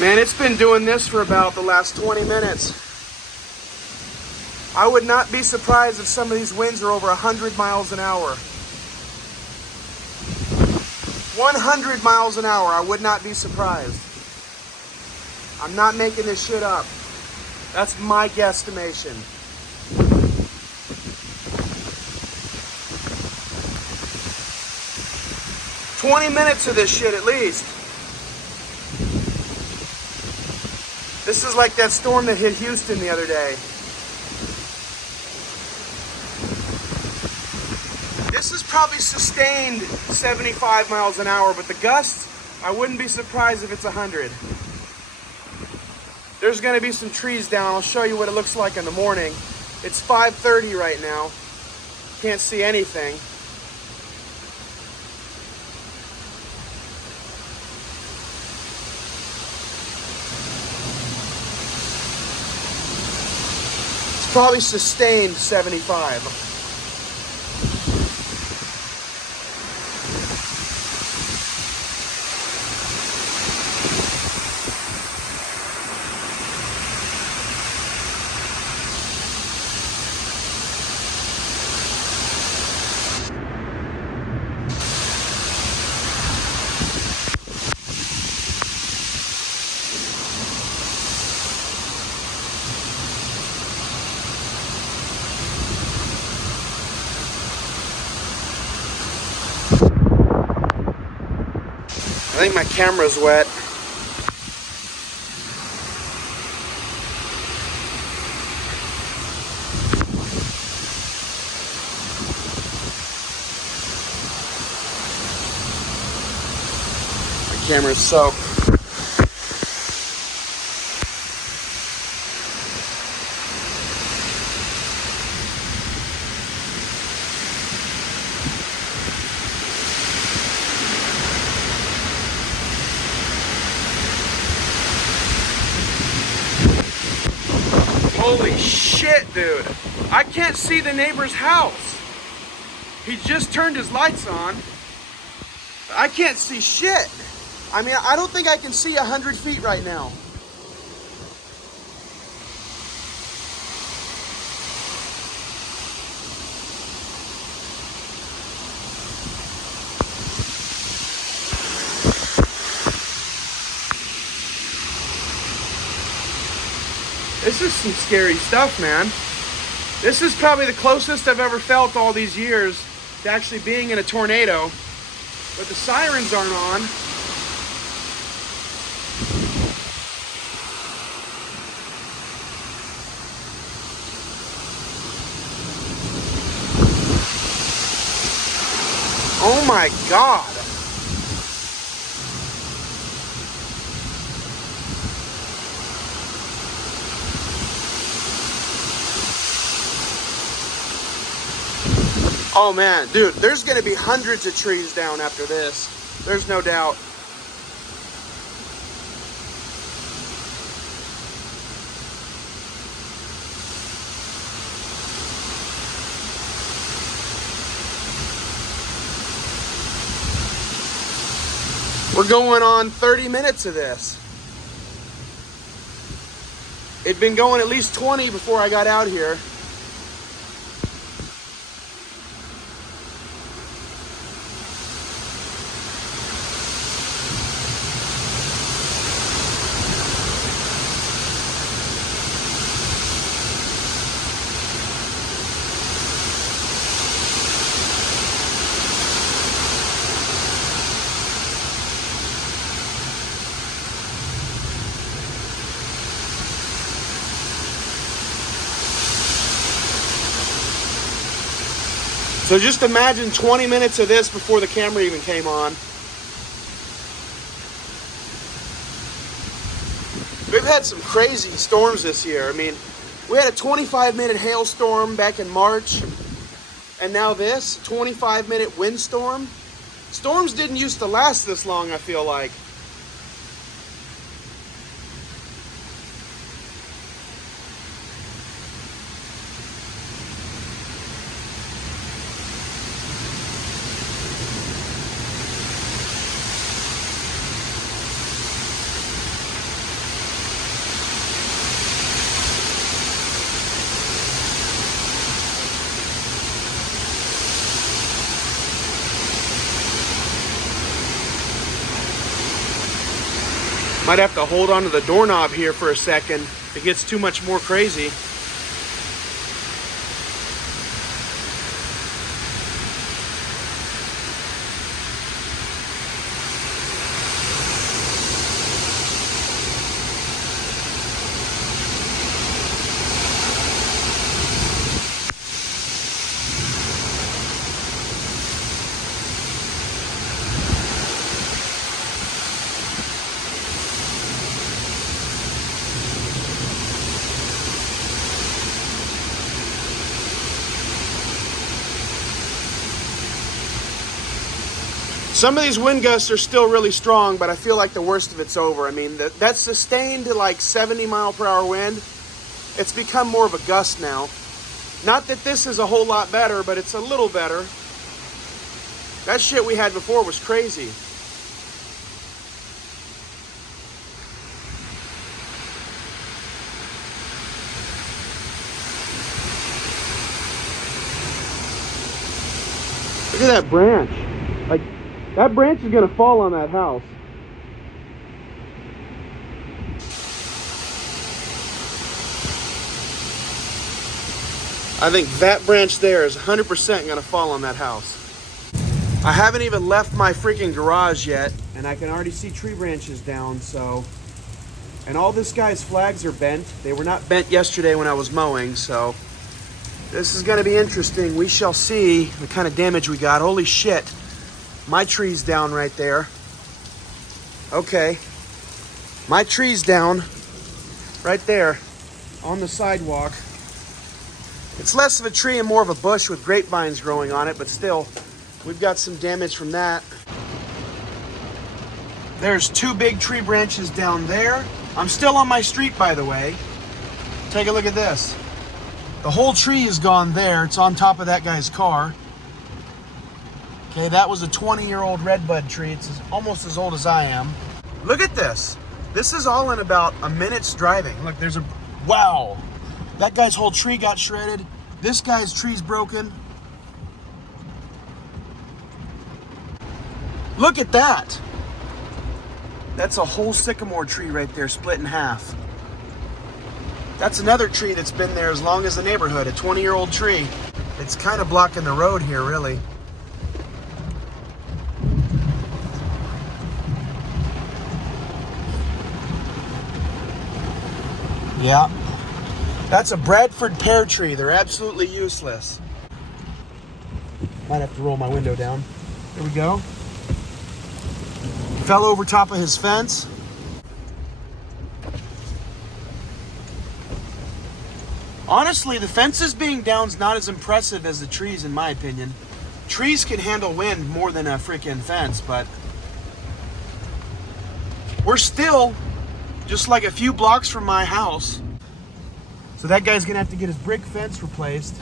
Man, it's been doing this for about the last 20 minutes. I would not be surprised if some of these winds are over 100 miles an hour. 100 miles an hour, I would not be surprised. I'm not making this shit up. That's my guesstimation. "20 minutes of this shit at least." This is like that storm that hit Houston the other day. This is probably sustained 75 miles an hour, but the gusts, I wouldn't be surprised if it's 100. There's gonna be some trees down. I'll show you what it looks like in the morning. It's 5:30 right now. Can't see anything. Probably sustained 75. I think my camera's wet. My camera's soaked. Holy shit, dude. I can't see the neighbor's house. He just turned his lights on. I can't see shit. I mean, I don't think I can see 100 feet right now. This is some scary stuff, man. This is probably the closest I've ever felt all these years to actually being in a tornado. But the sirens aren't on. Oh my God. Oh man, dude, there's gonna be hundreds of trees down after this. There's no doubt. We're going on 30 minutes of this. It'd been going at least 20 before I got out here. So just imagine 20 minutes of this before the camera even came on. We've had some crazy storms this year. I mean, we had a 25-minute hailstorm back in March, and now this 25-minute windstorm. Storms didn't used to last this long, I feel like. Might have to hold onto the doorknob here for a second. It gets too much more crazy. Some of these wind gusts are still really strong, but I feel like the worst of it's over. I mean, that sustained like 70-mile-per-hour wind, it's become more of a gust now. Not that this is a whole lot better, but it's a little better. That shit we had before was crazy. Look at that branch. Like, that branch is gonna fall on that house. I think that branch there is 100% gonna fall on that house. I haven't even left my freaking garage yet, and I can already see tree branches down, so. And all this guy's flags are bent. They were not bent yesterday when I was mowing, so. This is gonna be interesting. We shall see the kind of damage we got. Holy shit. My tree's down right there. Okay. My tree's down right there on the sidewalk. It's less of a tree and more of a bush with grapevines growing on it, but still, we've got some damage from that. There's 2 big tree branches down there. I'm still on my street, by the way. Take a look at this. The whole tree is gone there. It's on top of that guy's car. Okay, that was a 20-year-old redbud tree. It's almost as old as I am. Look at this. This is all in about a minute's driving. Look, there's a, wow. That guy's whole tree got shredded. This guy's tree's broken. Look at that. That's a whole sycamore tree right there, split in half. That's another tree that's been there as long as the neighborhood, a 20-year-old tree. It's kind of blocking the road here, really. Yeah, that's a Bradford pear tree. They're absolutely useless. Might have to roll my window down. There we go. Fell over top of his fence. Honestly, the fences being down is not as impressive as the trees, in my opinion. Trees can handle wind more than a freaking fence, but we're still just like a few blocks from my house. So that guy's gonna have to get his brick fence replaced.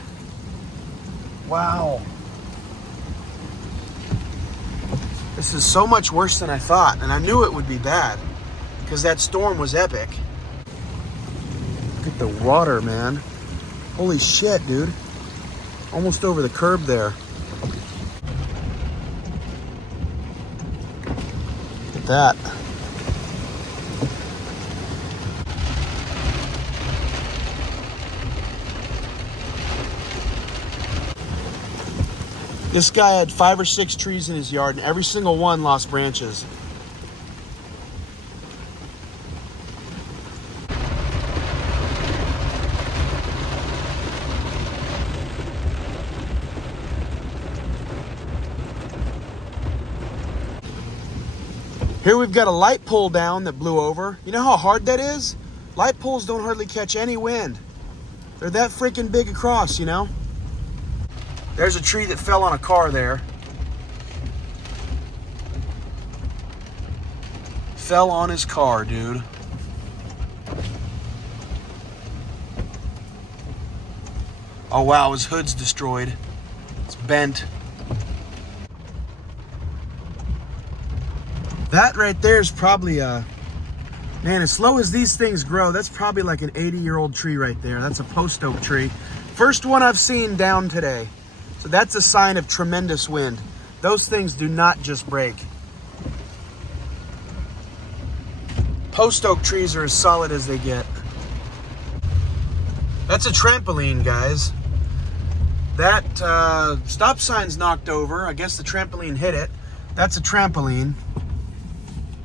Wow. This is so much worse than I thought, and I knew it would be bad because that storm was epic. Look at the water, man. Holy shit, dude. Almost over the curb there. Look at that. This guy had 5 or 6 trees in his yard, and every single one lost branches. Here we've got a light pole down that blew over. You know how hard that is? Light poles don't hardly catch any wind. They're that freaking big across, you know? There's a tree that fell on a car there. Fell on his car, dude. Oh wow, his hood's destroyed. It's bent. That right there is probably a, man, as slow as these things grow, that's probably like an 80-year-old tree right there. That's a post oak tree. First one I've seen down today. So that's a sign of tremendous wind. Those things do not just break. post oak trees are as solid as they get. That's a trampoline, guys. That stop sign's knocked over. I guess the trampoline hit it. That's a trampoline.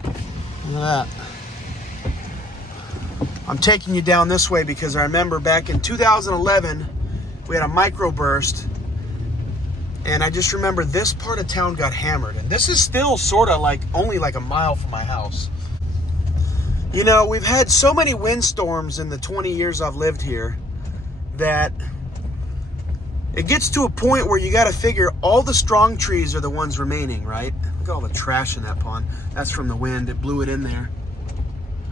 Look at that. I'm taking you down this way because I remember back in 2011, we had a microburst. And I just remember this part of town got hammered. And this is still sort of like only like a mile from my house. You know, we've had so many windstorms in the 20 years I've lived here that it gets to a point where you got to figure all the strong trees are the ones remaining, right? Look at all the trash in that pond. That's from the wind. It blew it in there.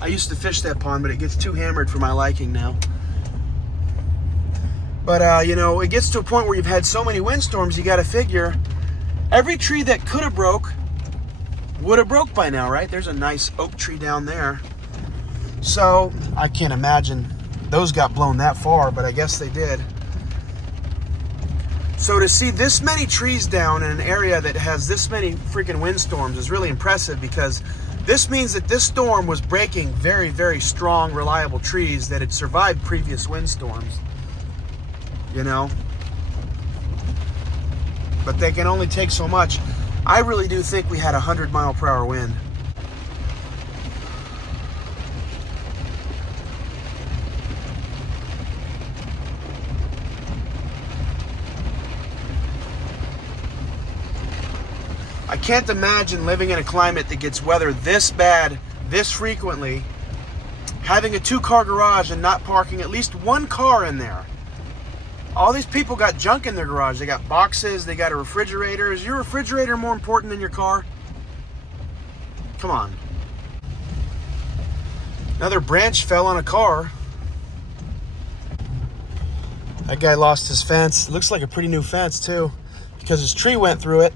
I used to fish that pond, but it gets too hammered for my liking now. But, you know, it gets to a point where you've had so many windstorms, you got to figure every tree that could have broke would have broke by now, right? There's a nice oak tree down there. So I can't imagine those got blown that far, but I guess they did. So to see this many trees down in an area that has this many freaking windstorms is really impressive, because this means that this storm was breaking very, very strong, reliable trees that had survived previous windstorms. You know, but they can only take so much. I really do think we had 100-mile-per-hour wind. I can't imagine living in a climate that gets weather this bad, this frequently, having a 2-car garage and not parking at least one car in there. All these people got junk in their garage. They got boxes, they got a refrigerator. Is your refrigerator more important than your car? Come on. Another branch fell on a car. That guy lost his fence. It looks like a pretty new fence too, because his tree went through it.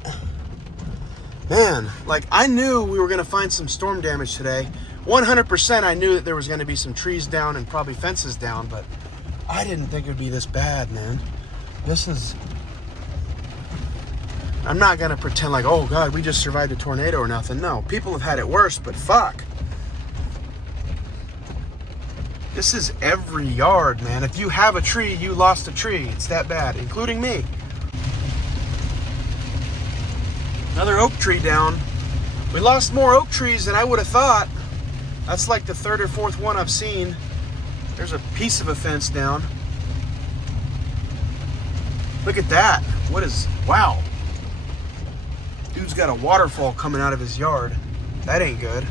Man, like, I knew we were gonna find some storm damage today. 100% I knew that there was gonna be some trees down and probably fences down, but I didn't think it would be this bad, man. This is... I'm not going to pretend like, oh, God, we just survived a tornado or nothing. No, people have had it worse, but fuck. This is every yard, man. If you have a tree, you lost a tree. It's that bad, including me. Another oak tree down. We lost more oak trees than I would have thought. That's like the 3rd or 4th one I've seen. There's a piece of a fence down. Look at that. What is... Wow. Dude's got a waterfall coming out of his yard. That ain't good.